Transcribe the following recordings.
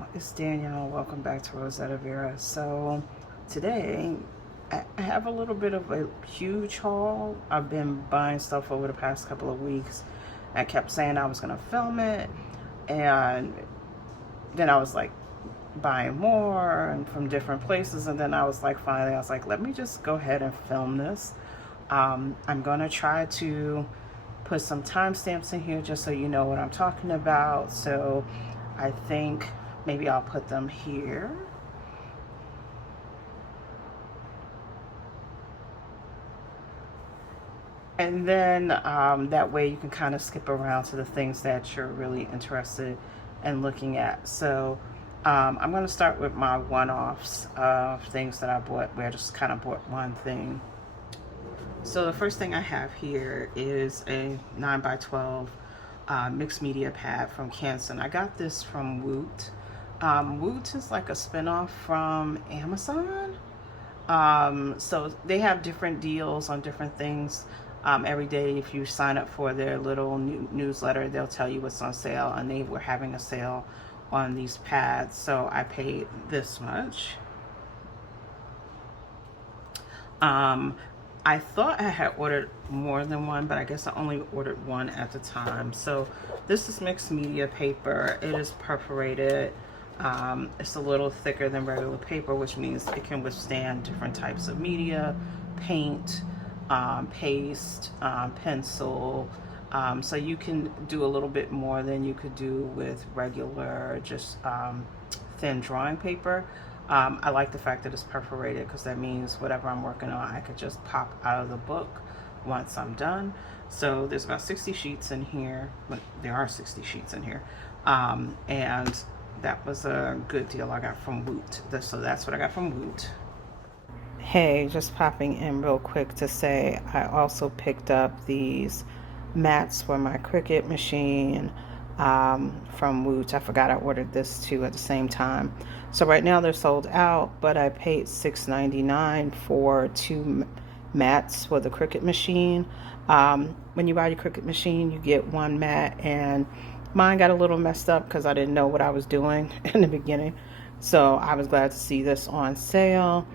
y'all, it's Danielle. Welcome back to Rosetta Vera. So today I have a little bit of a huge haul. I've been buying stuff over the past couple of weeks. I kept saying I was gonna film it, and then I was like buying more and from different places, and then I was like, finally I was like, let me just go ahead and film this. I'm gonna try to put some timestamps in here just so you know what I'm talking about. So I think maybe I'll put them here. And then that way you can kind of skip around to the things that you're really interested in looking at. So I'm going to start with my one-offs of things that I bought, where I just kind of bought one thing. So the first thing I have here is a 9x12 mixed media pad from Canson. I got this from Woot. Woot is like a spinoff from Amazon. So they have different deals on different things. Every day, if you sign up for their little newsletter, they'll tell you what's on sale, and they were having a sale on these pads. So I paid this much. I thought I had ordered more than one, but I guess I only ordered one at the time. So this is mixed media paper. It is perforated. It's a little thicker than regular paper, which means it can withstand different types of media, paint, paste, pencil. So you can do a little bit more than you could do with regular, just thin drawing paper. I like the fact that it's perforated, because that means whatever I'm working on, I could just pop out of the book once I'm done. So there's about 60 sheets in here, but there are 60 sheets in here. And that was a good deal I got from Woot. So that's what I got from Woot. Hey, just popping in real quick to say I also picked up these mats for my Cricut machine from Woot. I forgot I ordered this too at the same time. So right now they're sold out, but I paid $6.99 for two mats for the Cricut machine. When you buy your Cricut machine, you get one mat, and mine got a little messed up because I didn't know what I was doing in the beginning. So I was glad to see this on sale.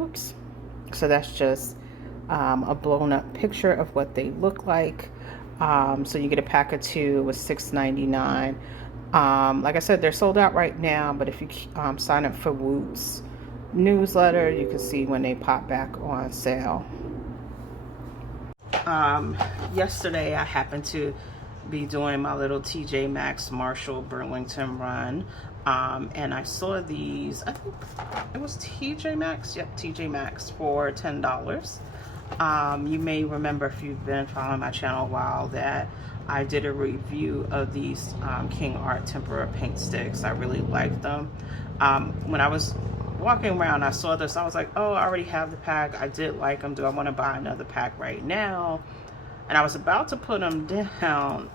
Oops. So that's just a blown up picture of what they look like. So you get a pack of two with $6.99. Like I said, they're sold out right now, but if you sign up for Woot's newsletter, you can see when they pop back on sale. Yesterday I happened to be doing my little TJ Maxx Marshall Burlington run, and I saw these, I think it was TJ Maxx, yep, TJ Maxx for $10. You may remember, if you've been following my channel a while, that I did a review of these King Art tempera paint sticks. I really liked them. When I was walking around, I saw this. I was like, oh, I already have the pack. I did like them. Do I want to buy another pack right now? And I was about to put them down,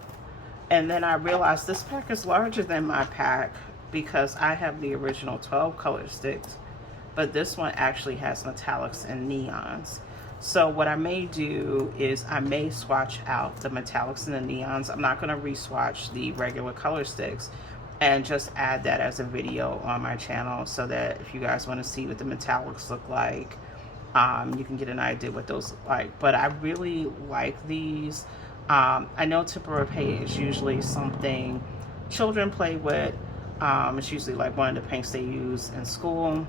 and then I realized this pack is larger than my pack, because I have the original 12 color sticks, but this one actually has metallics and neons. So what I may do is I may swatch out the metallics and the neons. I'm not going to re-swatch the regular color sticks, and just add that as a video on my channel, so that if you guys want to see what the metallics look like, you can get an idea what those look like. But I really like these. I know tempera paint is usually something children play with. It's usually like one of the paints they use in school.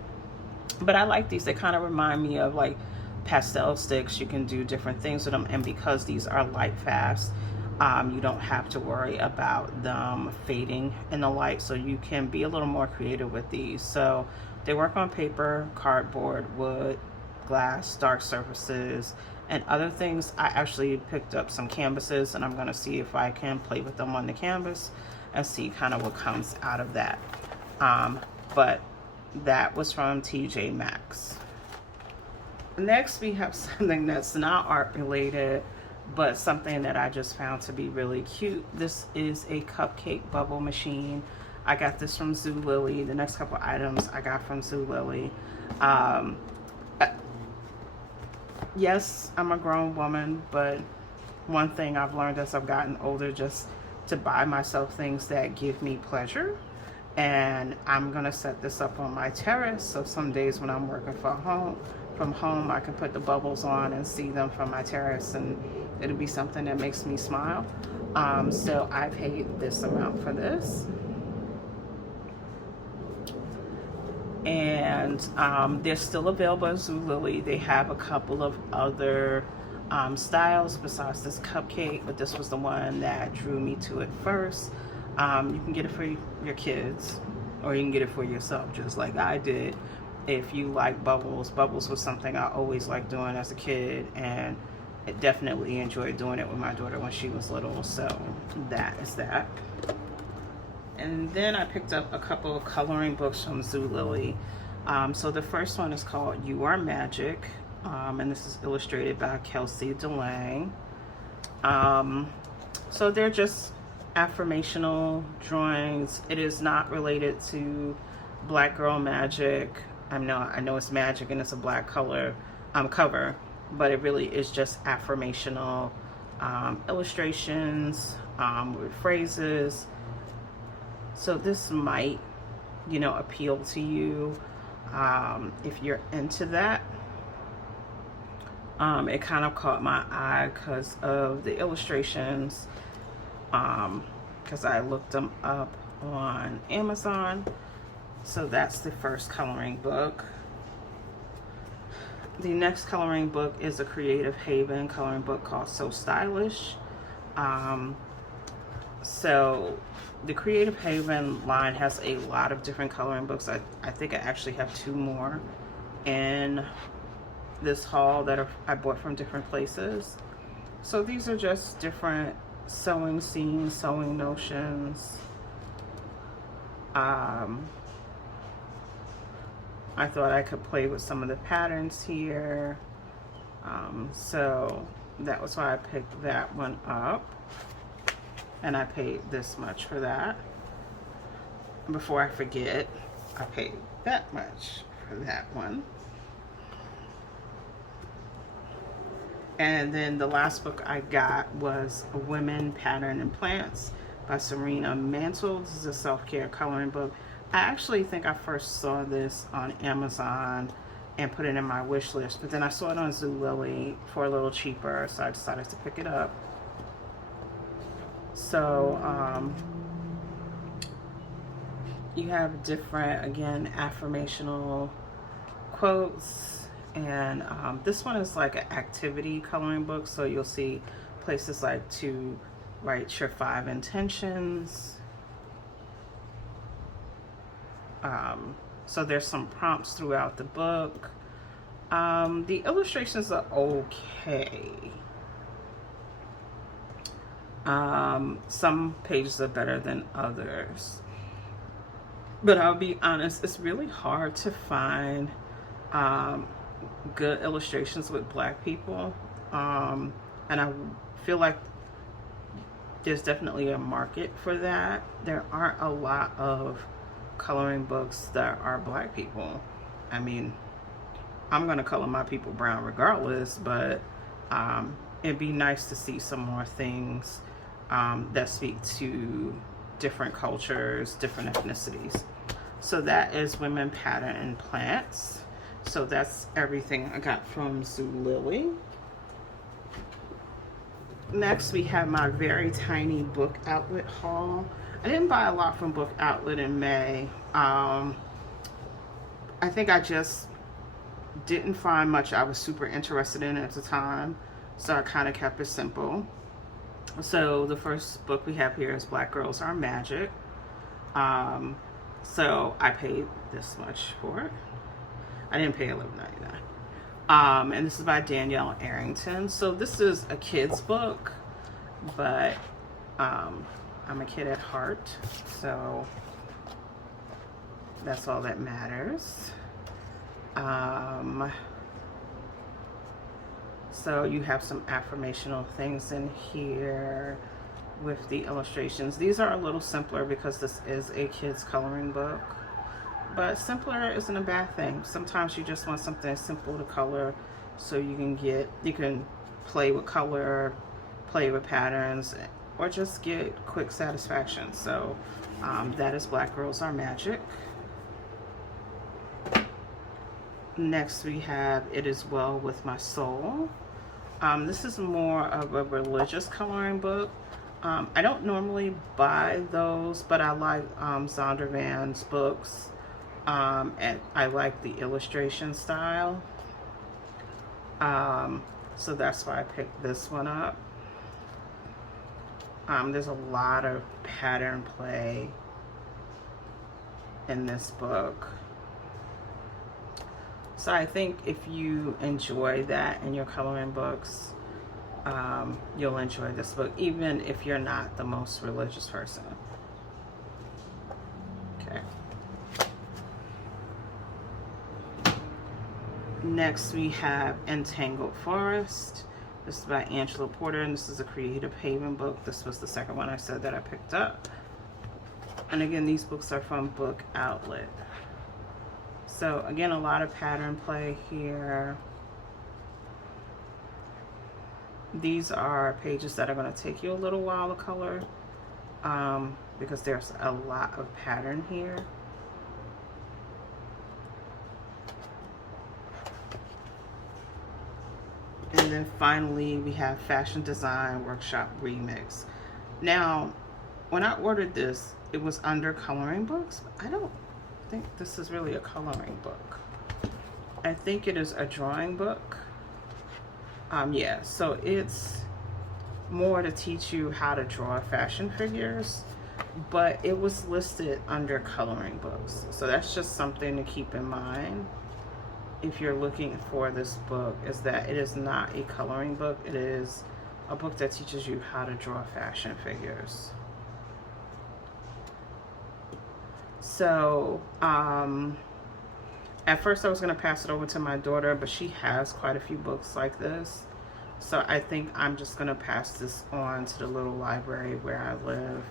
But I like these. They kind of remind me of like pastel sticks. You can do different things with them, and because these are light fast, you don't have to worry about them fading in the light, so you can be a little more creative with these. So they work on paper, cardboard, wood, glass, dark surfaces, and other things. I actually picked up some canvases, and I'm going to see if I can play with them on the canvas and see kind of what comes out of that. But that was from TJ Maxx. Next, we have something that's not art related, but something that I just found to be really cute. This is a cupcake bubble machine. I got this from Zulily. The next couple items I got from Zulily. Yes, I'm a grown woman, but one thing I've learned as I've gotten older, just to buy myself things that give me pleasure. And I'm gonna set this up on my terrace, so some days when I'm working from home, I can put the bubbles on and see them from my terrace, and it'll be something that makes me smile. So I paid this amount for this. And they're still available at Zulily. They have a couple of other styles besides this cupcake, but this was the one that drew me to it first. You can get it for your kids, or you can get it for yourself, just like I did. If you like bubbles, bubbles was something I always liked doing as a kid, and I definitely enjoyed doing it with my daughter when she was little. So that is that. And then I picked up a couple of coloring books from Zulily. So the first one is called You Are Magic, and this is illustrated by Kelsey DeLange. So they're just affirmational drawings. It is not related to Black Girl Magic. I know it's magic and it's a black color cover, but it really is just affirmational illustrations with phrases. So this might, appeal to you if you're into that. It kind of caught my eye because of the illustrations, because I looked them up on Amazon. So that's the first coloring book. The next coloring book is a Creative Haven coloring book called So Stylish. So the Creative Haven line has a lot of different coloring books. I think I actually have 2 more in this haul that I bought from different places. So these are just different sewing scenes, sewing notions. I thought I could play with some of the patterns here. So that was why I picked that one up. And I paid this much for that. Before I forget, I paid that much for that one. And then the last book I got was Women, Pattern, and Plants by Serena Mantle. This is a self-care coloring book. I actually think I first saw this on Amazon and put it in my wish list, but then I saw it on Zulily for a little cheaper, so I decided to pick it up. So you have different, again, affirmational quotes, and this one is like an activity coloring book, so you'll see places like to write your 5 intentions. So there's some prompts throughout the book. The illustrations are okay. Some pages are better than others. But I'll be honest, it's really hard to find good illustrations with Black people. And I feel like there's definitely a market for that. There aren't a lot of coloring books that are Black people. I mean, I'm gonna color my people brown regardless, but it'd be nice to see some more things that speak to different cultures, different ethnicities. So that is Women, Pattern, and Plants. So that's everything I got from Zulily. Next, we have my very tiny Book Outlet haul. I didn't buy a lot from Book Outlet in May. I think I just didn't find much I was super interested in at the time, so I kind of kept it simple. So the first book we have here is Black Girls Are Magic. So I paid this much for it. I didn't pay $11.99. And this is by Danielle Arrington. So this is a kid's book, but I'm a kid at heart, so that's all that matters. So you have some affirmational things in here with the illustrations. These are a little simpler because this is a kid's coloring book, but simpler isn't a bad thing. Sometimes you just want something simple to color so you can play with color, play with patterns, or just get quick satisfaction. So that is Black Girls Are Magic. Next we have It Is Well With My Soul. This is more of a religious coloring book. I don't normally buy those, but I like Zondervan's books, and I like the illustration style. So that's why I picked this one up. There's a lot of pattern play in this book. So I think if you enjoy that in your coloring books, you'll enjoy this book, even if you're not the most religious person. Okay. Next we have Entangled Forest. This is by Angela Porter, and this is a Creative Haven book. This was the second one I said that I picked up. And again, these books are from Book Outlet. So again, a lot of pattern play here. These are pages that are going to take you a little while to color, because there's a lot of pattern here. And then finally we have Fashion Design Workshop Remix. Now, when I ordered this, it was under coloring books. I don't think this is really a coloring book. I think it is a drawing book. Yeah, so it's more to teach you how to draw fashion figures, but it was listed under coloring books. So that's just something to keep in mind if you're looking for this book, is that it is not a coloring book. It is a book that teaches you how to draw fashion figures. So at first I was going to pass it over to my daughter, but she has quite a few books like this. So I think I'm just going to pass this on to the little library where I live.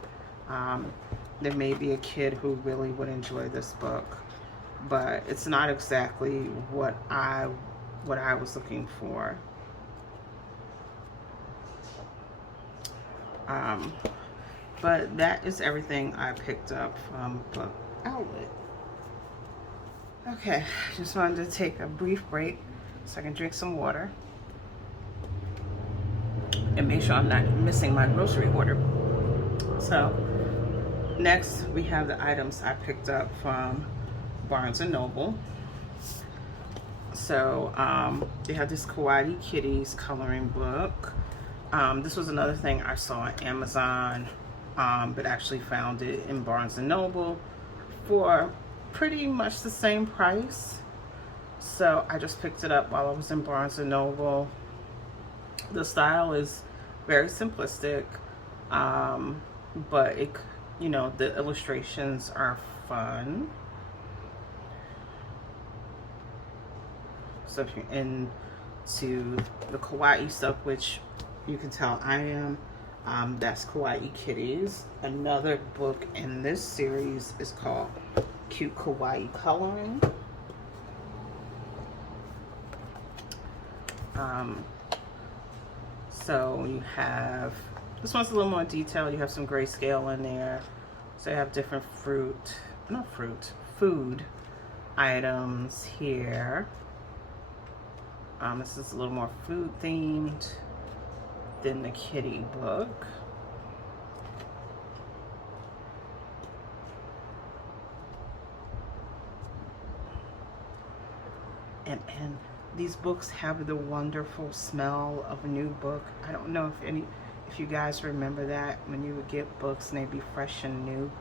There may be a kid who really would enjoy this book, but it's not exactly what I was looking for. But that is everything I picked up from Book Outlet. Okay, just wanted to take a brief break so I can drink some water and make sure I'm not missing my grocery order. So next we have the items I picked up from Barnes & Noble. So they have this Kawaii Kitties coloring book. This was another thing I saw on Amazon, but actually found it in Barnes & Noble for pretty much the same price. So I just picked it up while I was in Barnes & Noble. The style is very simplistic, but the illustrations are fun. So if you're into the kawaii stuff, which you can tell I am, that's Kawaii Kitties. Another book in this series is called Cute Kawaii Coloring. So you have, this one's a little more detailed. You have some grayscale in there. So you have different food items here. This is a little more food themed than the kitty book. And these books have the wonderful smell of a new book. I don't know if you guys remember that, when you would get books and they'd be fresh and new.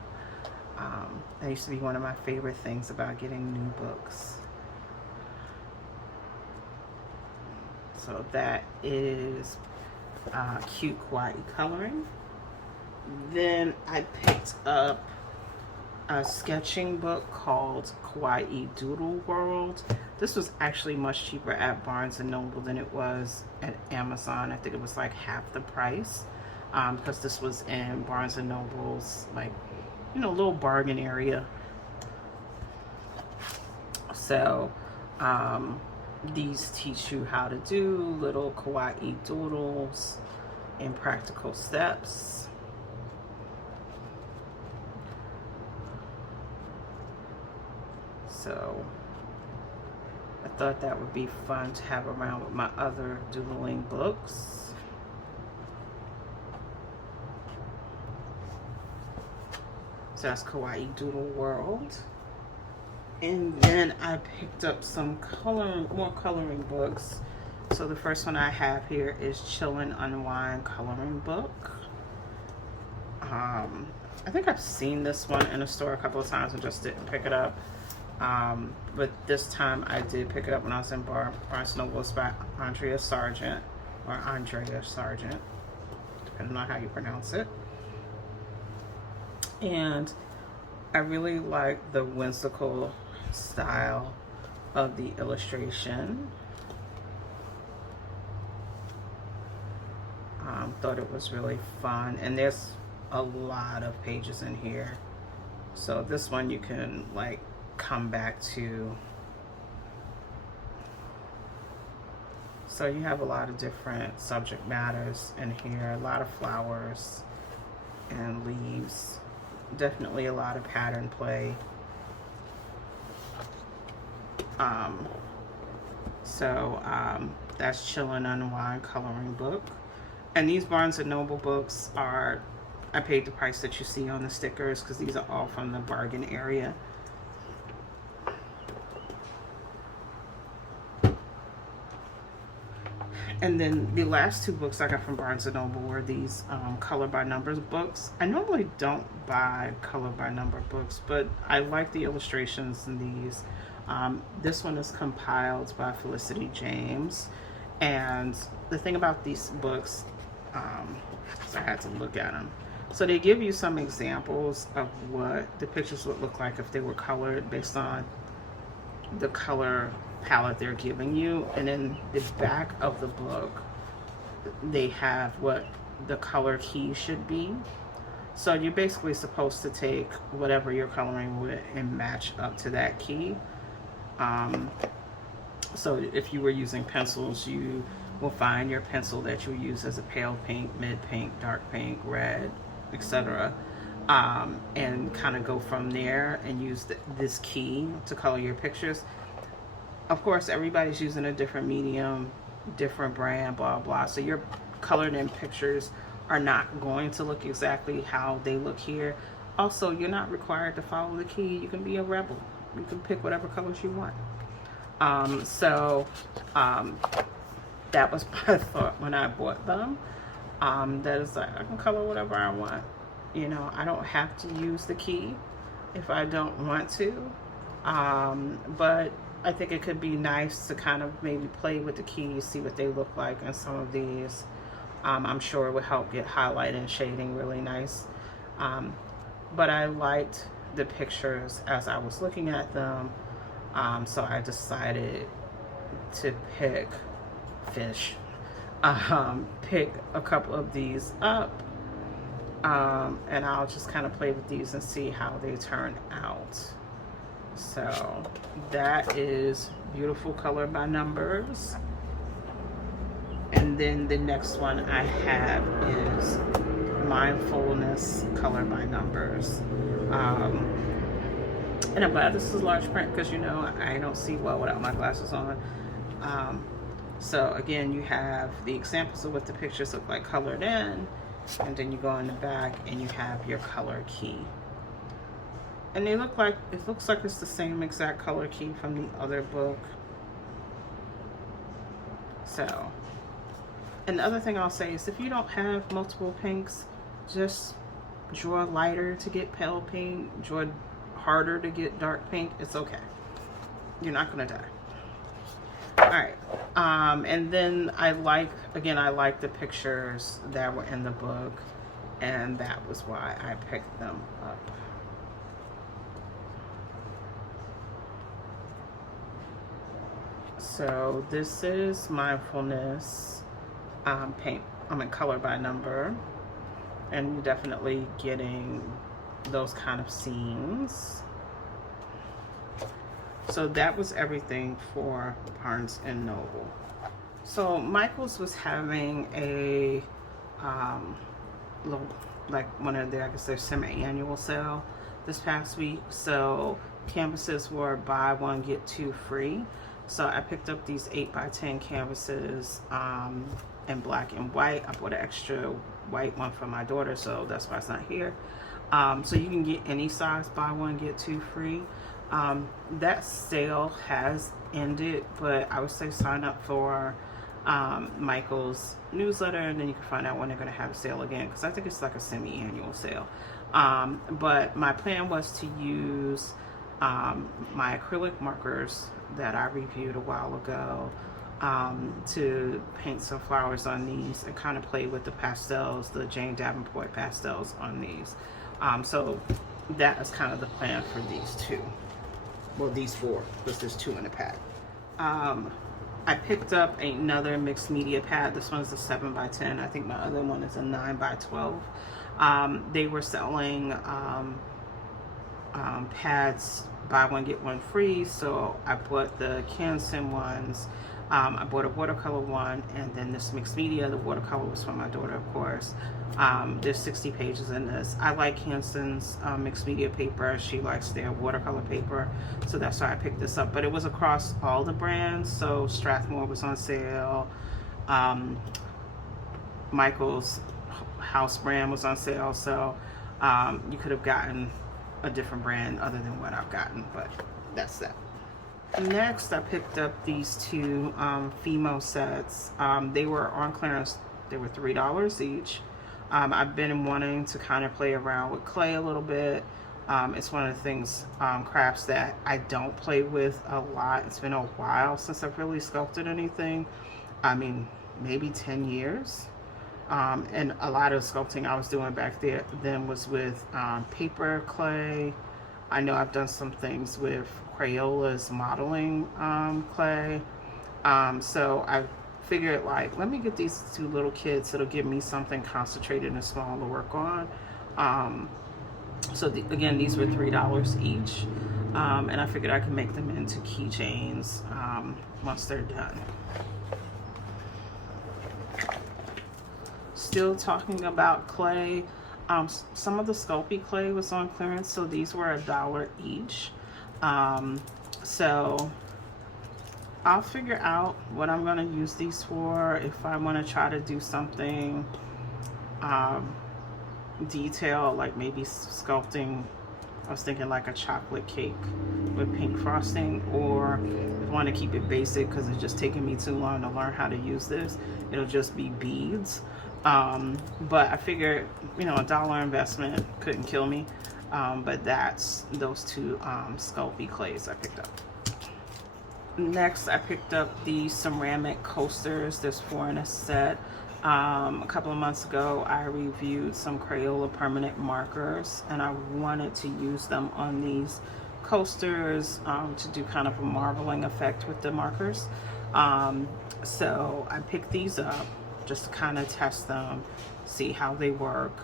That used to be one of my favorite things about getting new books. So that is Cute Kawaii Coloring. Then I picked up a sketching book called Kawaii Doodle World. This was actually much cheaper at Barnes & Noble than it was at Amazon. I think it was like half the price, because this was in Barnes & Noble's, like, little bargain area. So these teach you how to do little kawaii doodles in practical steps. So I thought that would be fun to have around with my other doodling books. So that's Kawaii Doodle World. And then I picked up some more coloring books. So the first one I have here is Chillin' Unwind coloring book. I think I've seen this one in a store a couple of times and just didn't pick it up. But this time I did pick it up when I was in Barnes & Noble. It's by Andrea Sargent, depending on how you pronounce it. And I really like the whimsical style of the illustration. Thought it was really fun, and there's a lot of pages in here. So this one you can like come back to. So you have a lot of different subject matters in here, a lot of flowers and leaves, definitely a lot of pattern play. That's Chillin' Unwind coloring book. And these Barnes & Noble books are, I paid the price that you see on the stickers because these are all from the bargain area. And then the last two books I got from Barnes & Noble were these color by numbers books. I normally don't buy color by number books, but I like the illustrations in these. This one is compiled by Felicity James. And the thing about these books, so I had to look at them. So they give you some examples of what the pictures would look like if they were colored based on the color palette they're giving you. And in the back of the book, they have what the color key should be. So you're basically supposed to take whatever you're coloring with and match up to that key. So if you were using pencils, you will find your pencil that you use as a pale pink, mid pink, dark pink, red, etc. And kind of go from there and use this key to color your pictures. Of course, everybody's using a different medium, different brand, blah, blah. So your colored in pictures are not going to look exactly how they look here. Also, you're not required to follow the key. You can be a rebel. You can pick whatever colors you want. That was my thought when I bought them. That is like, I can color whatever I want. You know, I don't have to use the key if I don't want to. But I think it could be nice to kind of maybe play with the keys, see what they look like in some of these. I'm sure it would help get highlight and shading really nice. But I liked the pictures as I was looking at them. So I decided to pick a couple of these up. And I'll just kind of play with these and see how they turn out. So that is Beautiful Color by Numbers. And then the next one I have is Mindfulness Color by Numbers. And I'm glad this is large print because, you know, I don't see well without my glasses on. So again, you have the examples of what the pictures look like colored in, and then you go in the back and you have your color key. And they look like, it looks like it's the same exact color key from the other book. So, and the other thing I'll say is if you don't have multiple pinks, just draw lighter to get pale pink, draw harder to get dark pink. It's okay. You're not gonna die. All right. And then I like the pictures that were in the book, and that was why I picked them up. So this is Mindfulness color by number, and you're definitely getting those kind of scenes. So that was everything for Barnes & Noble. So Michael's was having a little, like one of their, I guess their semi-annual sale this past week. So canvases were buy one get two free. So I picked up these 8x10 canvases in black and white. I bought an extra white one for my daughter, so that's why it's not here. So you can get any size, buy one get two free. That sale has ended, but I would say sign up for Michael's newsletter, and then you can find out when they're going to have a sale again, because I think it's like a semi-annual sale. But my plan was to use my acrylic markers that I reviewed a while ago to paint some flowers on these and kind of play with the pastels, the Jane Davenport pastels on these. So that is kind of the plan for these two. Well, these four, because there's two in the pack. I picked up another mixed media pad. This one is a 7x10. I think my other one is a 9x12. They were selling pads buy one get one free, so I bought the Canson ones. I bought a watercolor one, and then this mixed media. The watercolor was for my daughter, of course. There's 60 pages in this. I like Hanson's mixed media paper. She likes their watercolor paper, so that's why I picked this up. But it was across all the brands, so Strathmore was on sale. Michael's house brand was on sale, so you could have gotten a different brand other than what I've gotten, but that's that. Next, I picked up these two Fimo sets. They were on clearance. They were $3 each. I've been wanting to kind of play around with clay a little bit. It's one of the things, crafts that I don't play with a lot. It's been a while since I've really sculpted anything. I mean, maybe 10 years. And a lot of sculpting I was doing back then was with paper clay. I know I've done some things with Crayola's modeling clay. So I figured, like, let me get these two little kids. It'll give me something concentrated and small to work on. So again, these were $3 each. And I figured I could make them into keychains once they're done. Still talking about clay, some of the Sculpey clay was on clearance, so these were $1 each. So I'll figure out what I'm going to use these for. If I want to try to do something detailed, like maybe sculpting, I was thinking like a chocolate cake with pink frosting, or if I want to keep it basic because it's just taking me too long to learn how to use this, it'll just be beads. But I figured, you know, $1 investment couldn't kill me. But that's those two Sculpey clays I picked up. Next, I picked up the ceramic coasters. There's 4 in a set. A couple of months ago, I reviewed some Crayola permanent markers, and I wanted to use them on these coasters to do kind of a marbling effect with the markers. So I picked these up just to kind of test them, see how they work.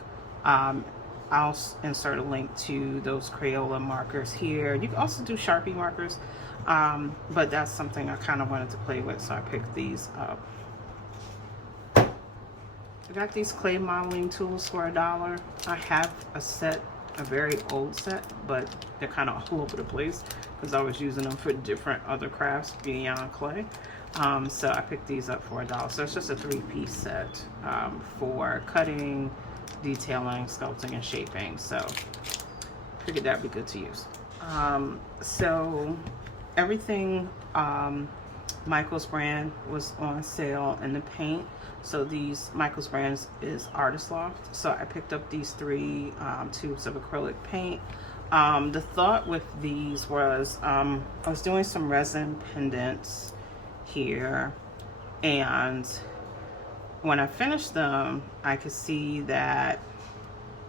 I'll insert a link to those Crayola markers here. You can also do Sharpie markers, but that's something I kind of wanted to play with, so I picked these up. I got these clay modeling tools for $1. I have a set, a very old set, but they're kind of all over the place because I was using them for different other crafts beyond clay. So I picked these up for $1. So it's just a 3-piece set for cutting, detailing, sculpting, and shaping. So figured that'd be good to use. So everything Michael's brand was on sale in the paint. So these Michael's brands is Artist Loft. So I picked up these 3 tubes of acrylic paint. The thought with these was I was doing some resin pendants here, and when I finished them, I could see that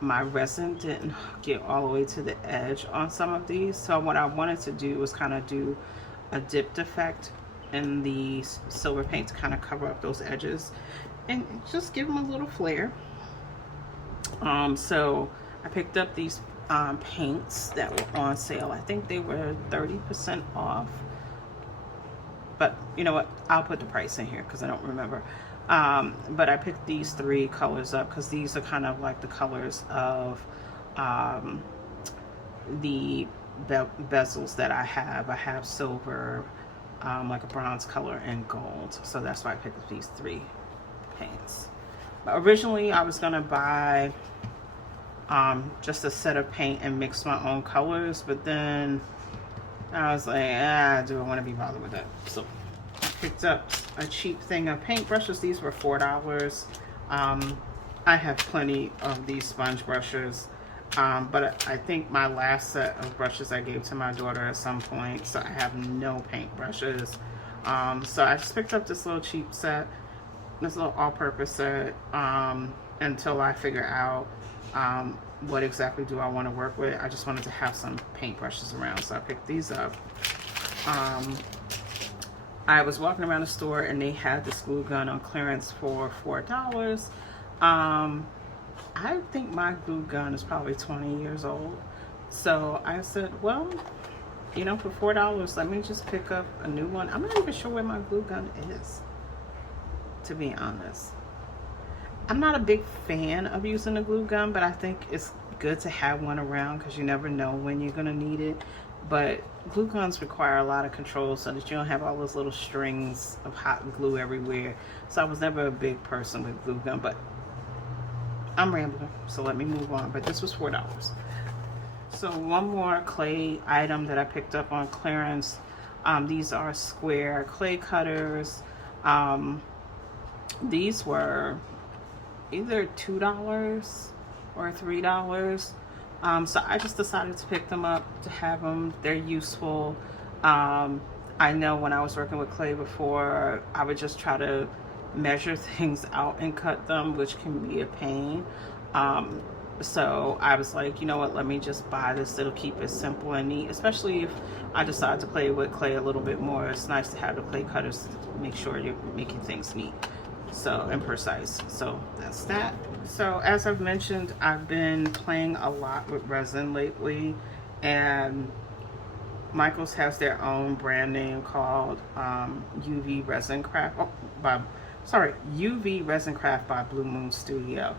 my resin didn't get all the way to the edge on some of these. So what I wanted to do was kind of do a dipped effect in the silver paint to kind of cover up those edges and just give them a little flair. So I picked up these paints that were on sale. I think they were 30% off. But you know what? I'll put the price in here because I don't remember. But I picked these 3 colors up because these are kind of like the colors of the bezels that I have. I have silver, like a bronze color, and gold. So that's why I picked these 3 paints. But originally I was gonna buy just a set of paint and mix my own colors, but then I was like, do I want to be bothered with that? So I picked up a cheap thing of paintbrushes. These were $4. I have plenty of these sponge brushes, but I think my last set of brushes I gave to my daughter at some point, so I have no paintbrushes. So I just picked up this little cheap set, this little all-purpose set, until I figure out what exactly do I want to work with. I just wanted to have some paintbrushes around, so I picked these up. I was walking around the store and they had this glue gun on clearance for $4. I think my glue gun is probably 20 years old, so I said, well, you know, for $4, let me just pick up a new one. I'm not even sure where my glue gun is, to be honest. I'm not a big fan of using a glue gun, but I think it's good to have one around because you never know when you're going to need it. But glue guns require a lot of control so that you don't have all those little strings of hot glue everywhere. So I was never a big person with glue gun, but I'm rambling, so let me move on. But this was $4. So one more clay item that I picked up on clearance. These are square clay cutters. These were either $2 or $3. So I just decided to pick them up to have them. They're useful. I know when I was working with clay before, I would just try to measure things out and cut them, which can be a pain. So I was like, you know what, let me just buy this. It'll keep it simple and neat, especially if I decide to play with clay a little bit more. It's nice to have the clay cutters to make sure you're making things neat, so, and precise. So that's that. So as I've mentioned, I've been playing a lot with resin lately, and Michaels has their own brand name called UV Resin Craft. UV Resin Craft by Blue Moon Studio.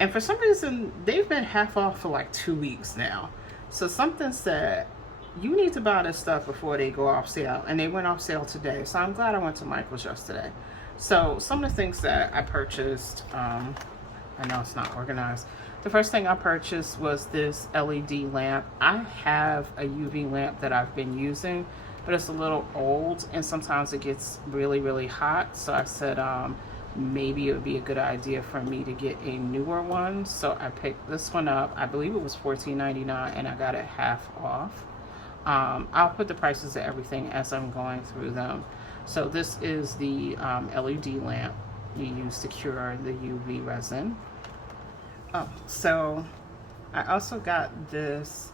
And for some reason, they've been half off for like 2 weeks now. So something said, you need to buy this stuff before they go off sale. And they went off sale today. So I'm glad I went to Michael's yesterday. So some of the things that I purchased, I know it's not organized. The first thing I purchased was this LED lamp. I have a UV lamp that I've been using, but it's a little old and sometimes it gets really, really hot. So I said, maybe it would be a good idea for me to get a newer one. So I picked this one up. I believe it was $14.99 and I got it half off. I'll put the prices of everything as I'm going through them. So this is the LED lamp you use to cure the UV resin. Oh, so I also got this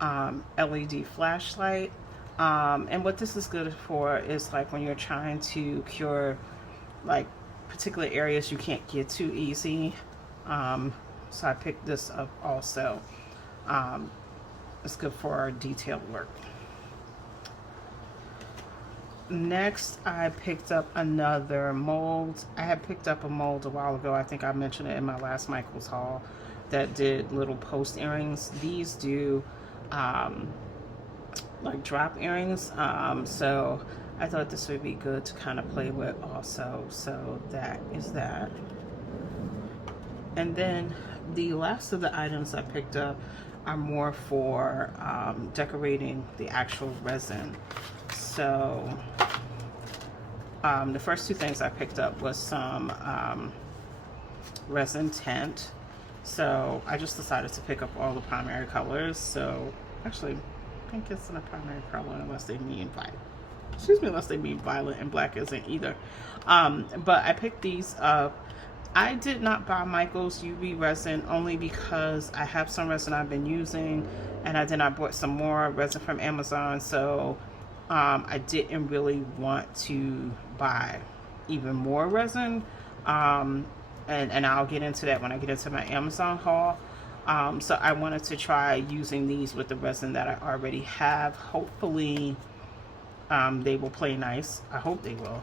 LED flashlight. And what this is good for is like when you're trying to cure like particular areas you can't get to easy. So I picked this up also. It's good for detailed work. Next, I picked up another mold. I had picked up a mold a while ago. I think I mentioned it in my last Michaels haul that did little post earrings. These do like drop earrings. So I thought this would be good to kind of play with also. So that is that. And then the last of the items I picked up are more for decorating the actual resin. So the first two things I picked up was some resin tint. So I just decided to pick up all the primary colors. So actually, I think it's in a primary color unless they mean violet. Excuse me, unless they mean violet, and black isn't either. But I picked these up. I did not buy Michaels UV resin only because I have some resin I've been using, and I bought some more resin from Amazon. So I didn't really want to buy even more resin. And I'll get into that when I get into my Amazon haul. So I wanted to try using these with the resin that I already have. Hopefully they will play nice. I hope they will.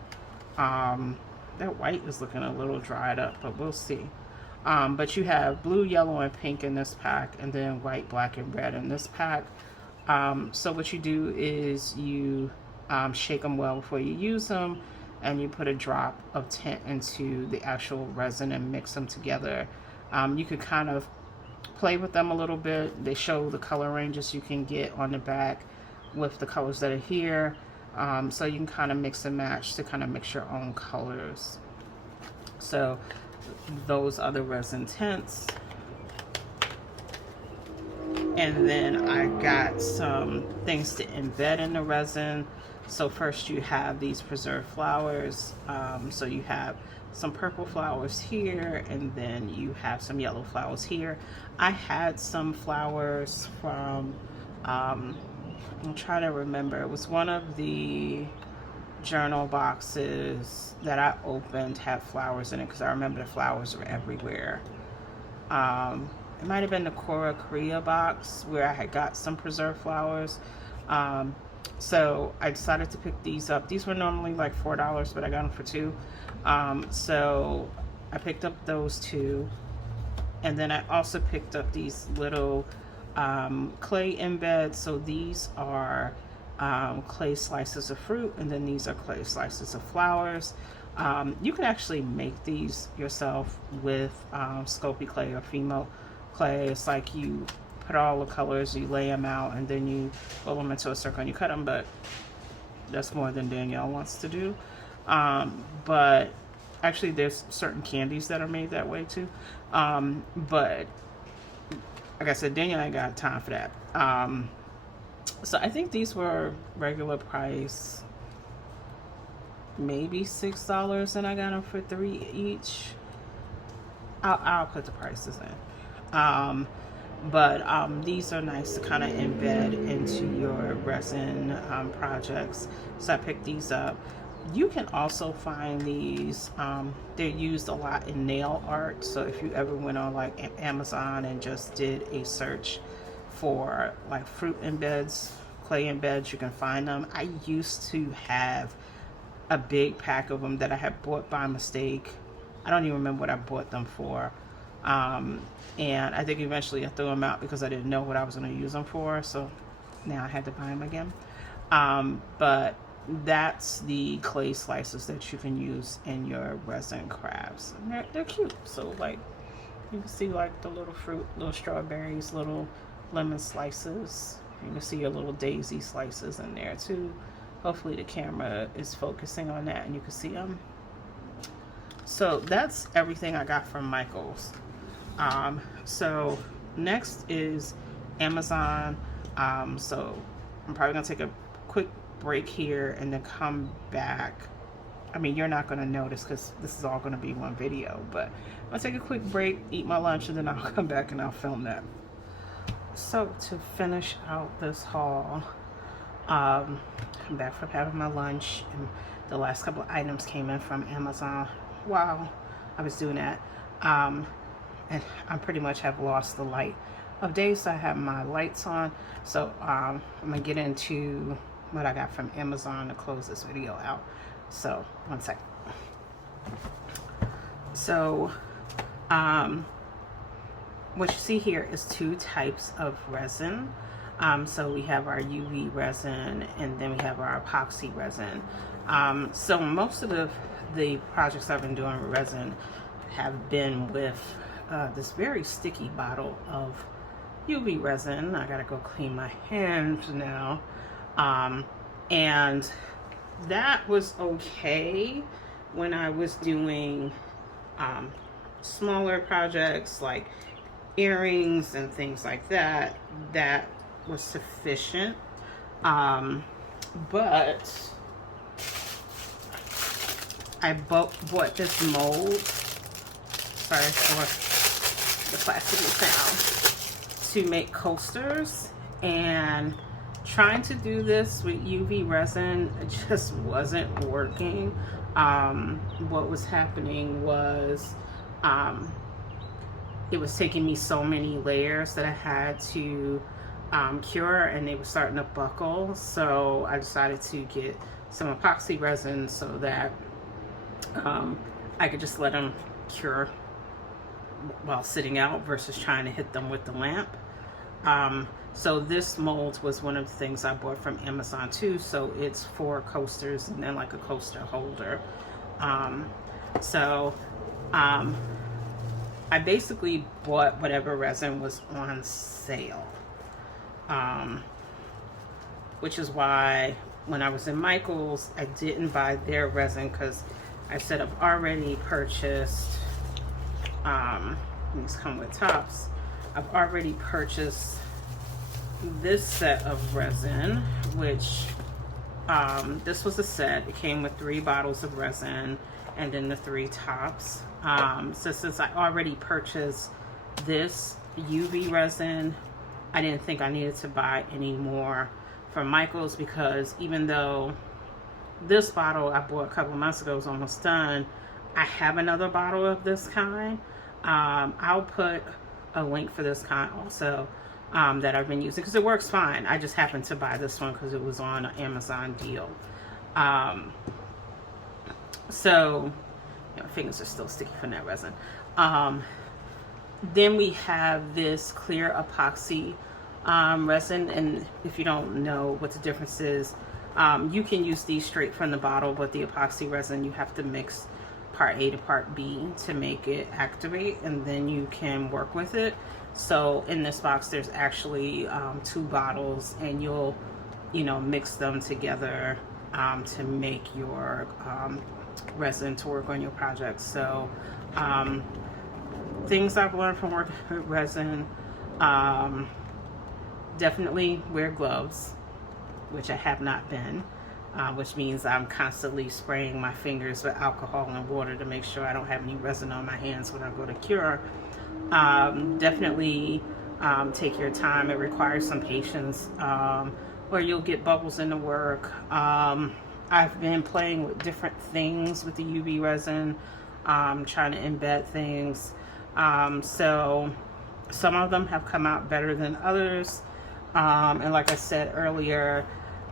That white is looking a little dried up, but we'll see. But you have blue, yellow, and pink in this pack, and then white, black, and red in this pack. So what you do is you shake them well before you use them, and you put a drop of tint into the actual resin and mix them together. You could kind of play with them a little bit. They show the color ranges you can get on the back with the colors that are here. So you can kind of mix and match to kind of mix your own colors. So those are the resin tints. And then I got some things to embed in the resin. So first you have these preserved flowers. So you have some purple flowers here, and then you have some yellow flowers here. I had some flowers from, I'm trying to remember, it was one of the journal boxes that I opened had flowers in it, because I remember the flowers were everywhere. It might have been the Cora Korea box where I had got some preserved flowers. So I decided to pick these up. These were normally like $4, but I got them for $2. So I picked up those 2. And then I also picked up these little clay embeds. So these are clay slices of fruit, and then these are clay slices of flowers. You can actually make these yourself with Sculpey clay or Fimo clay. It's like you put all the colors, you lay them out, and then you roll them into a circle and you cut them, but that's more than Danielle wants to do. But actually there's certain candies that are made that way too. But like I said, Danielle ain't got time for that. So I think these were regular price, maybe $6, and I got them for $3 each. I'll put the prices in. But these are nice to kind of embed into your resin projects. So I picked these up. You can also find these, they're used a lot in nail art. So if you ever went on like Amazon and just did a search for like fruit embeds, clay embeds, you can find them. I used to have a big pack of them that I had bought by mistake. I don't even remember what I bought them for. And I think eventually I threw them out because I didn't know what I was going to use them for. So now I had to buy them again. But that's the clay slices that you can use in your resin crafts. And they're cute. So like you can see like the little fruit, little strawberries, little lemon slices. You can see your little daisy slices in there too. Hopefully the camera is focusing on that and you can see them. So that's everything I got from Michael's. So next is Amazon. So I'm probably gonna take a quick break here and then come back. I mean, you're not gonna notice because this is all gonna be one video, but I'll take a quick break, eat my lunch, and then I'll come back and I'll film that. So to finish out this haul, I'm back from having my lunch, and the last couple of items came in from Amazon while I was doing that. And I pretty much have lost the light of day, so I have my lights on. So I'm gonna get into what I got from Amazon to close this video out. So one second. So what you see here is 2 types of resin. So we have our UV resin, and then we have our epoxy resin. So most of the projects I've been doing with resin have been with this very sticky bottle of UV resin. I gotta go clean my hands now. And that was okay when I was doing smaller projects like earrings and things like that. That was sufficient. But I bought this mold. Sorry for the plastic sound. To make coasters, and trying to do this with UV resin just wasn't working. What was happening was it was taking me so many layers that I had to cure, and they were starting to buckle. So I decided to get some epoxy resin so that I could just let them cure while sitting out versus trying to hit them with the lamp. So this mold was one of the things I bought from Amazon too. So it's 4 coasters and then like a coaster holder. I basically bought whatever resin was on sale, which is why when I was in Michael's, I didn't buy their resin because I said I've already purchased, these come with tops, I've already purchased this set of resin, which this was a set. It came with 3 bottles of resin and then the 3 tops. So since I already purchased this UV resin, I didn't think I needed to buy any more from Michael's, because even though this bottle I bought a couple months ago is almost done, I have another bottle of this kind. I'll put a link for this kind also, that I've been using because it works fine. I just happened to buy this one because it was on an Amazon deal. So my fingers are still sticky from that resin. Then we have this clear epoxy resin, and if you don't know what the difference is, you can use these straight from the bottle, but the epoxy resin, you have to mix part A to part B to make it activate, and then you can work with it. So in this box there's actually 2 bottles, and you'll mix them together to make your resin to work on your project. So things I've learned from working with resin, definitely wear gloves, which I have not been, which means I'm constantly spraying my fingers with alcohol and water to make sure I don't have any resin on my hands when I go to cure. Definitely take your time. It requires some patience, or you'll get bubbles in the work. I've been playing with different things with the UV resin, trying to embed things. So some of them have come out better than others. And like I said earlier,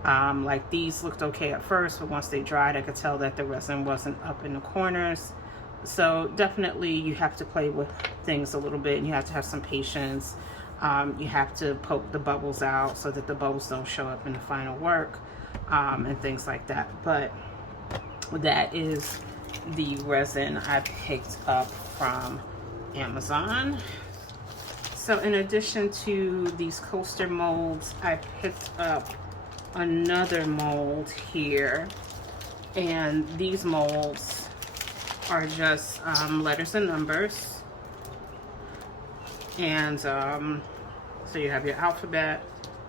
like these looked okay at first, but once they dried, I could tell that the resin wasn't up in the corners. So definitely you have to play with things a little bit, and you have to have some patience. You have to poke the bubbles out so that the bubbles don't show up in the final work, and things like that. But that is the resin I picked up from Amazon. So in addition to these coaster molds, I picked up another mold here, and these molds are just letters and numbers, and so you have your alphabet,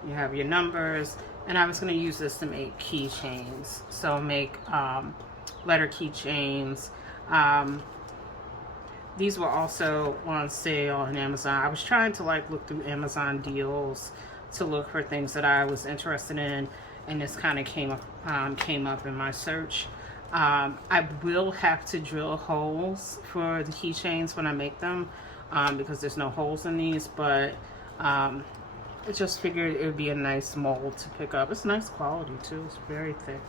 you have your numbers, and I was going to use this to make keychains. So make letter keychains. These were also on sale on Amazon. I was trying to look through Amazon deals to look for things that I was interested in, and this kind of came up in my search. I will have to drill holes for the keychains when I make them, because there's no holes in these, but I just figured it would be a nice mold to pick up. It's nice quality too. It's very thick,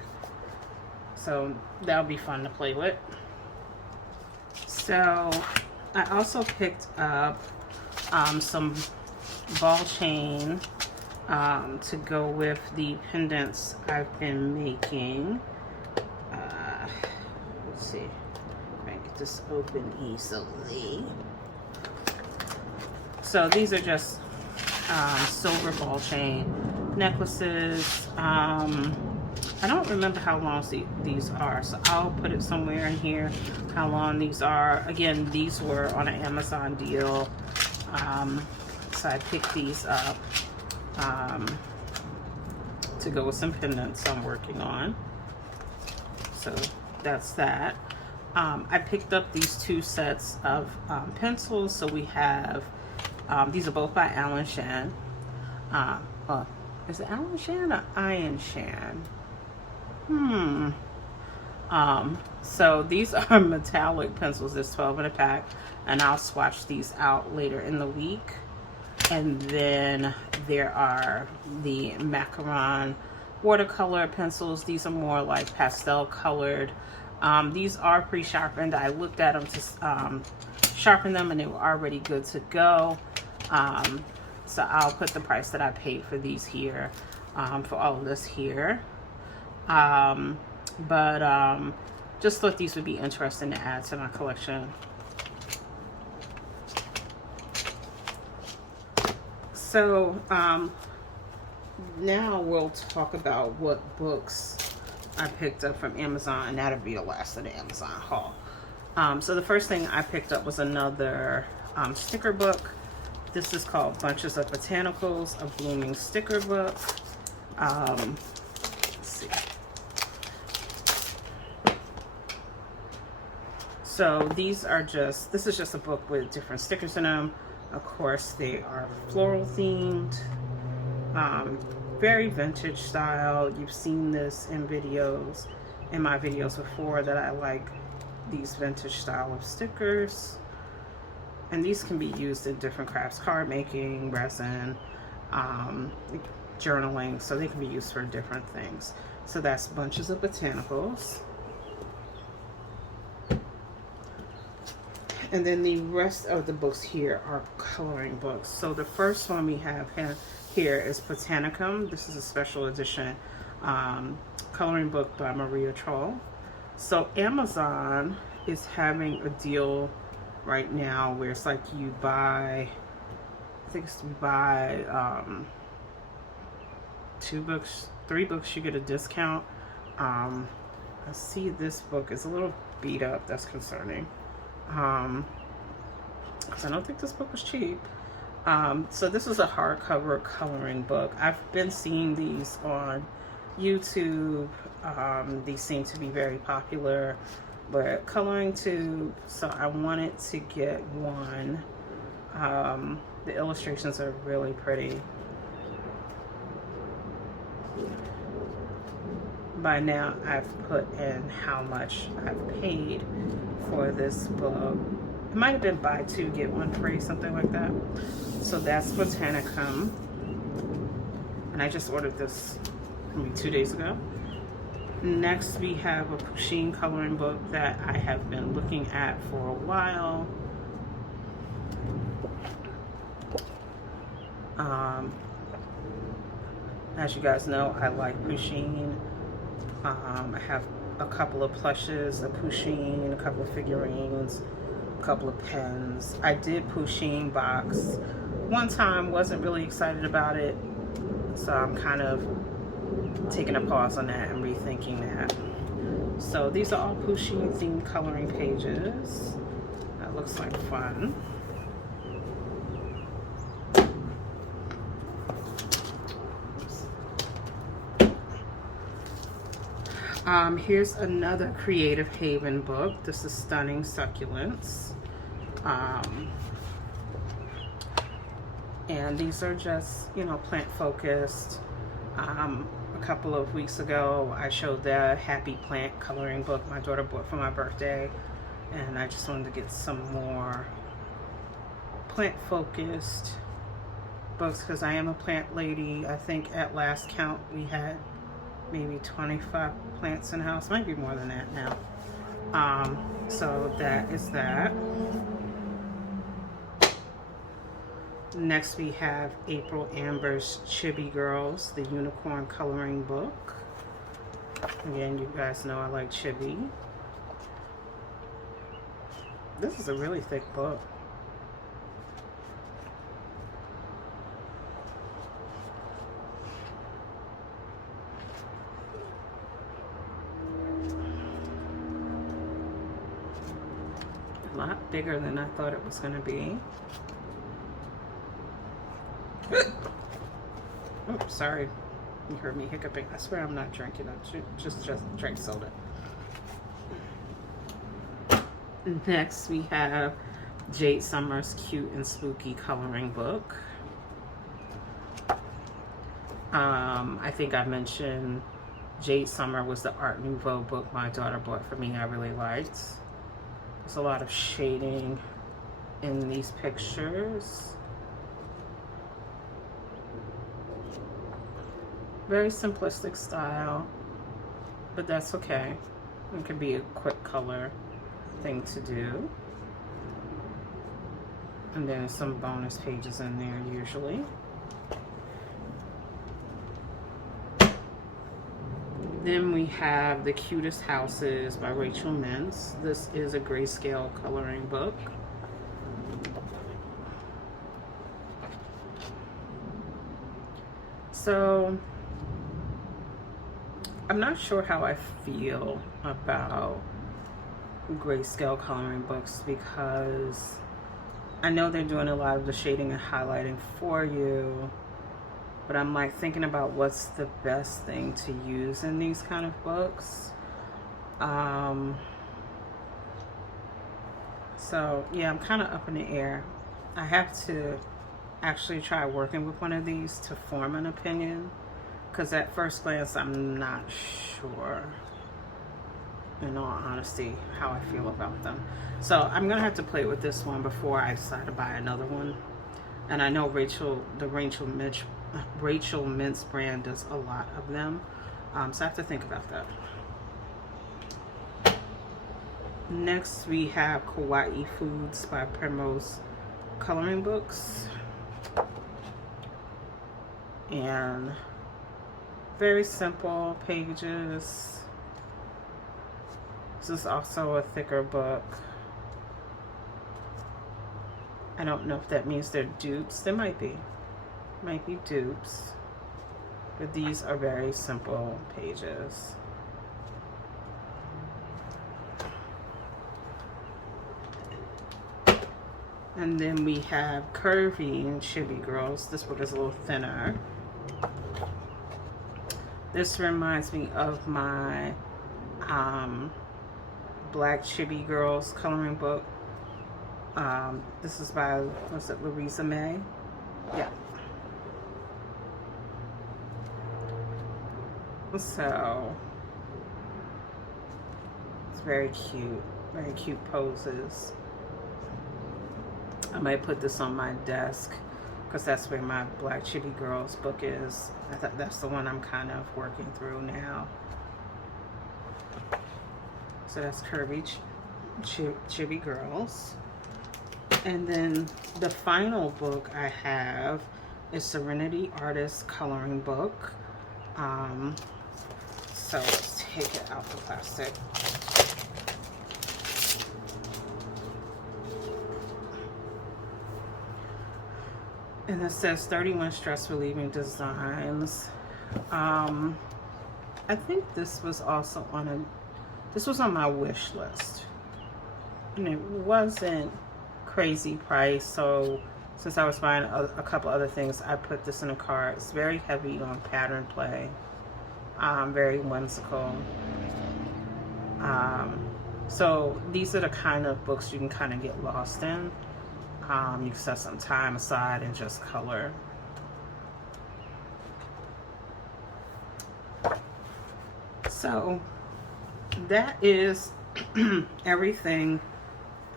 so that'll be fun to play with. So I also picked up some ball chain to go with the pendants I've been making. Let's see if I can get this open easily. So these are just silver ball chain necklaces. I don't remember how long these are, so I'll put it somewhere in here how long these are. Again, these were on an Amazon deal, so I picked these up to go with some pendants I'm working on. So that's that. I picked up these 2 sets of pencils. So we have, these are both by Alan Shan. Is it Alan Shan or Ian Shan? So these are metallic pencils. There's 12 in a pack, and I'll swatch these out later in the week. And then there are the macaron watercolor pencils. These are more like pastel colored. These are pre-sharpened. I looked at them to sharpen them, and they were already good to go. So I'll put the price that I paid for these here, for all of this here. Just thought these would be interesting to add to my collection. So now we'll talk about what books I picked up from Amazon, and that'll be the last of the Amazon haul. So the first thing I picked up was another sticker book. This is called Bunches of Botanicals, a blooming sticker book. Let's see. So these are this is just a book with different stickers in them. Of course, they are floral themed, very vintage style. You've seen this in my videos before, that I like these vintage style of stickers. And these can be used in different crafts, card making, resin, journaling, so they can be used for different things. So that's Bunches of Botanicals. And then the rest of the books here are coloring books. So the first one we have here is Botanicum. This is a special edition coloring book by Maria Troll. So Amazon is having a deal right now where it's like you buy, I think it's you buy 2 books, 3 books, you get a discount. I see this book is a little beat up. That's concerning. Because I don't think this book was cheap. So this is a hardcover coloring book. I've been seeing these on YouTube. These seem to be very popular, but coloring tube, so I wanted to get one. The illustrations are really pretty. By now I've put in how much I've paid for this book. It might have been buy 2 get 1 free, something like that. So that's Botanicum, and I just ordered this maybe 2 days ago. Next we have a Pusheen coloring book that I have been looking at for a while. As you guys know, I like Pusheen. I have a couple of plushes of Pusheen, a couple of figurines, a couple of pens. I did Pusheen box one time, wasn't really excited about it, so I'm kind of taking a pause on that and rethinking that. So these are all Pusheen themed coloring pages. That looks like fun. Here's another Creative Haven book. This is Stunning Succulents. And these are just, you know, plant focused. A couple of weeks ago, I showed the Happy Plant coloring book my daughter bought for my birthday. And I just wanted to get some more plant focused books because I am a plant lady. I think at last count we had maybe 25 plants in the house, might be more than that now. So that is that. Next we have April Amber's Chibi Girls, the unicorn coloring book. Again, you guys know I like chibi. This is a really thick book. A lot bigger than I thought it was going to be. Oops, sorry. You heard me hiccuping. I swear I'm not drinking. I just drank soda. Next, we have Jade Summer's Cute and Spooky coloring book. I think I mentioned Jade Summer was the Art Nouveau book my daughter bought for me. I really liked. There's a lot of shading in these pictures. Very simplistic style, but that's okay. It can be a quick color thing to do. And then some bonus pages in there usually. Then we have The Cutest Houses by Rachel Mintz. This is a grayscale coloring book. So I'm not sure how I feel about grayscale coloring books, because I know they're doing a lot of the shading and highlighting for you, but I'm like thinking about what's the best thing to use in these kind of books. So yeah, I'm kind of up in the air. I have to actually try working with one of these to form an opinion, because at first glance I'm not sure, in all honesty, how I feel about them. So I'm gonna have to play with this one before I decide to buy another one. And I know the Rachel Mintz brand does a lot of them, so I have to think about that. Next we have Kawaii Foods by Primrose Coloring Books, and very simple pages. This is also a thicker book. I don't know if that means they're dupes. They might be dupes, but these are very simple pages. And then we have Curvy and Chibi Girls. This book is a little thinner. This reminds me of my Black Chibi Girls coloring book. This is by, what's it, Louisa May? Yeah. So it's very cute poses. I might put this on my desk because that's where my Black Chibi Girls book is. I thought that's the one I'm kind of working through now. So that's Curvy Chibi Girls. And then the final book I have is Serenity Artist Coloring Book. So let's take it out the plastic. And it says 31 stress relieving designs. I think this was also on my wish list, and it wasn't crazy price. So since I was buying a couple other things, I put this in a cart. It's very heavy on pattern play, very whimsical. So these are the kind of books you can kind of get lost in. You can set some time aside and just color. So that is everything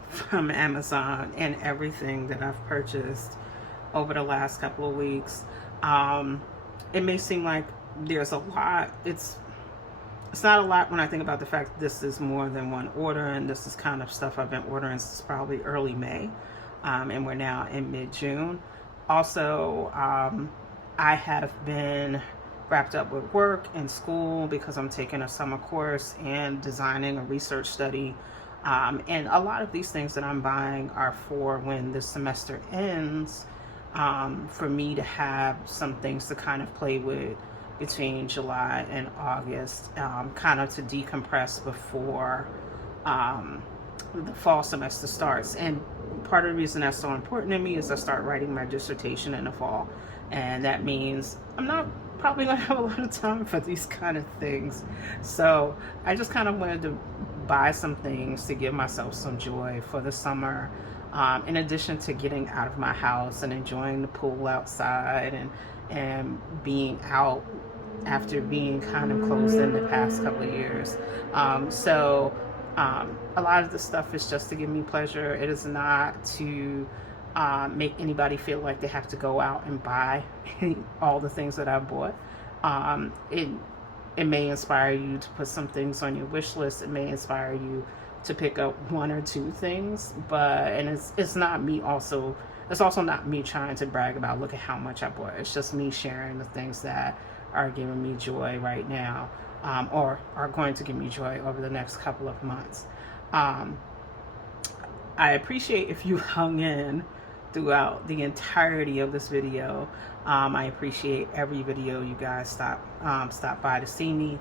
from Amazon and everything that I've purchased over the last couple of weeks. It may seem like there's a lot. It's not a lot when I think about the fact that this is more than one order, and this is kind of stuff I've been ordering since probably early May. And we're now in mid-June. Also, I have been wrapped up with work and school because I'm taking a summer course and designing a research study. And a lot of these things that I'm buying are for when the semester ends, for me to have some things to kind of play with between July and August, kind of to decompress before the fall semester starts. And part of the reason that's so important to me is I start writing my dissertation in the fall, and that means I'm not probably gonna have a lot of time for these kind of things. So I just kind of wanted to buy some things to give myself some joy for the summer, in addition to getting out of my house and enjoying the pool outside and being out after being kind of closed in the past couple of years. A lot of the stuff is just to give me pleasure. It is not to make anybody feel like they have to go out and buy all the things that I bought. It may inspire you to put some things on your wish list. It may inspire you to pick up one or two things, and it's not me also. It's also not me trying to brag about look at how much I bought. It's just me sharing the things that are giving me joy right now, or are going to give me joy over the next couple of months. I appreciate if you hung in throughout the entirety of this video. I appreciate every video you guys stop by to see me.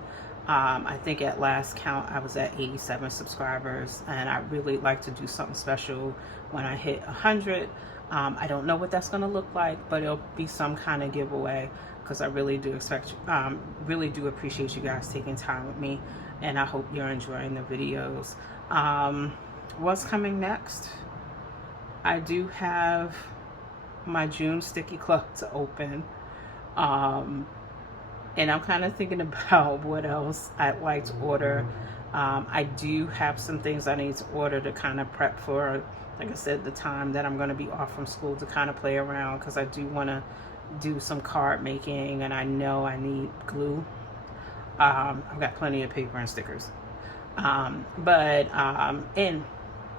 I think at last count I was at 87 subscribers, and I really like to do something special when I hit 100. I don't know what that's going to look like, but it'll be some kind of giveaway, because I really do appreciate you guys taking time with me, and I hope you're enjoying the videos. What's coming next? I do have my June sticky club to open, and I'm kind of thinking about what else I'd like to order. I do have some things I need to order to kind of prep for, like I said, the time that I'm going to be off from school, to kind of play around, because I do want to do some card making, and I know I need glue. I've got plenty of paper and stickers. And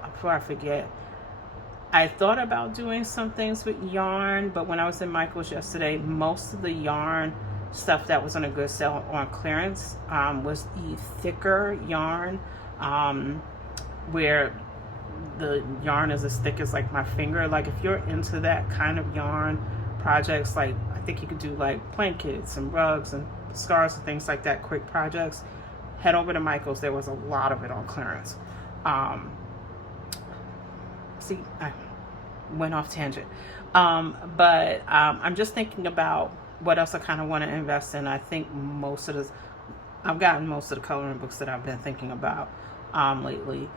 before I forget, I thought about doing some things with yarn, but when I was in Michael's yesterday, most of the yarn stuff that was on a good sale on clearance was the thicker yarn, where the yarn is as thick as like my finger. Like if you're into that kind of yarn projects, like I think you could do like blankets and rugs and scarves and things like that, quick projects, head over to Michael's. There was a lot of it on clearance. See, I went off tangent. But I'm just thinking about what else I kind of want to invest in. I think I've gotten most of the coloring books that I've been thinking about lately.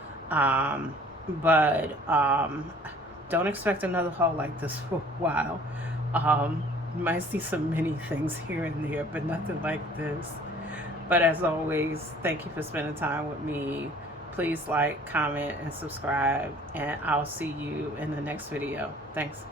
But don't expect another haul like this for a while. You might see some mini things here and there, but nothing like this. But as always, thank you for spending time with me. Please like, comment, and subscribe, and I'll see you in the next video. Thanks.